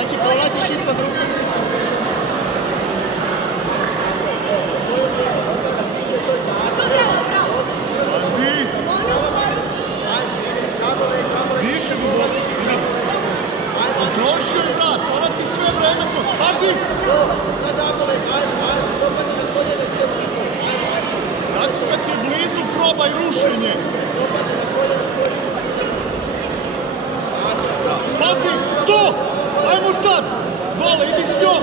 Znači, prolaziš ispod ruke. Više mu boči. Kontroliši joj vrat, ona ti sve vreme to. Pazi! Tako kad ti je blizu, probaj rušenje. Pazi, to! Ajmo sad! Dole, idi s njom!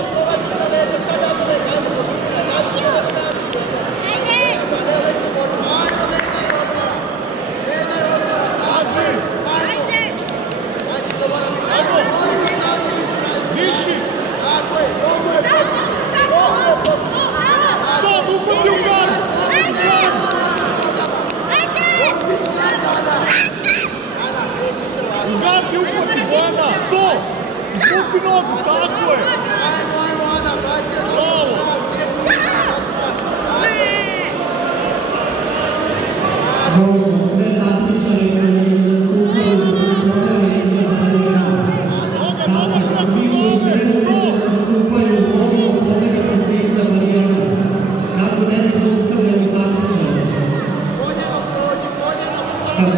Pazi! Ajmo! Diši! Sad, uhvati u gardu! U gardi uhvati Bojana! To! Izvuci nogu, tako je! Bravo! Sve takmičare koji nastupaju su programi sa barijera. Kada svi u trenutku nastupaju, moramo pobegati se iza barijera. Kako ne bi zaustavljali takmičare. Kad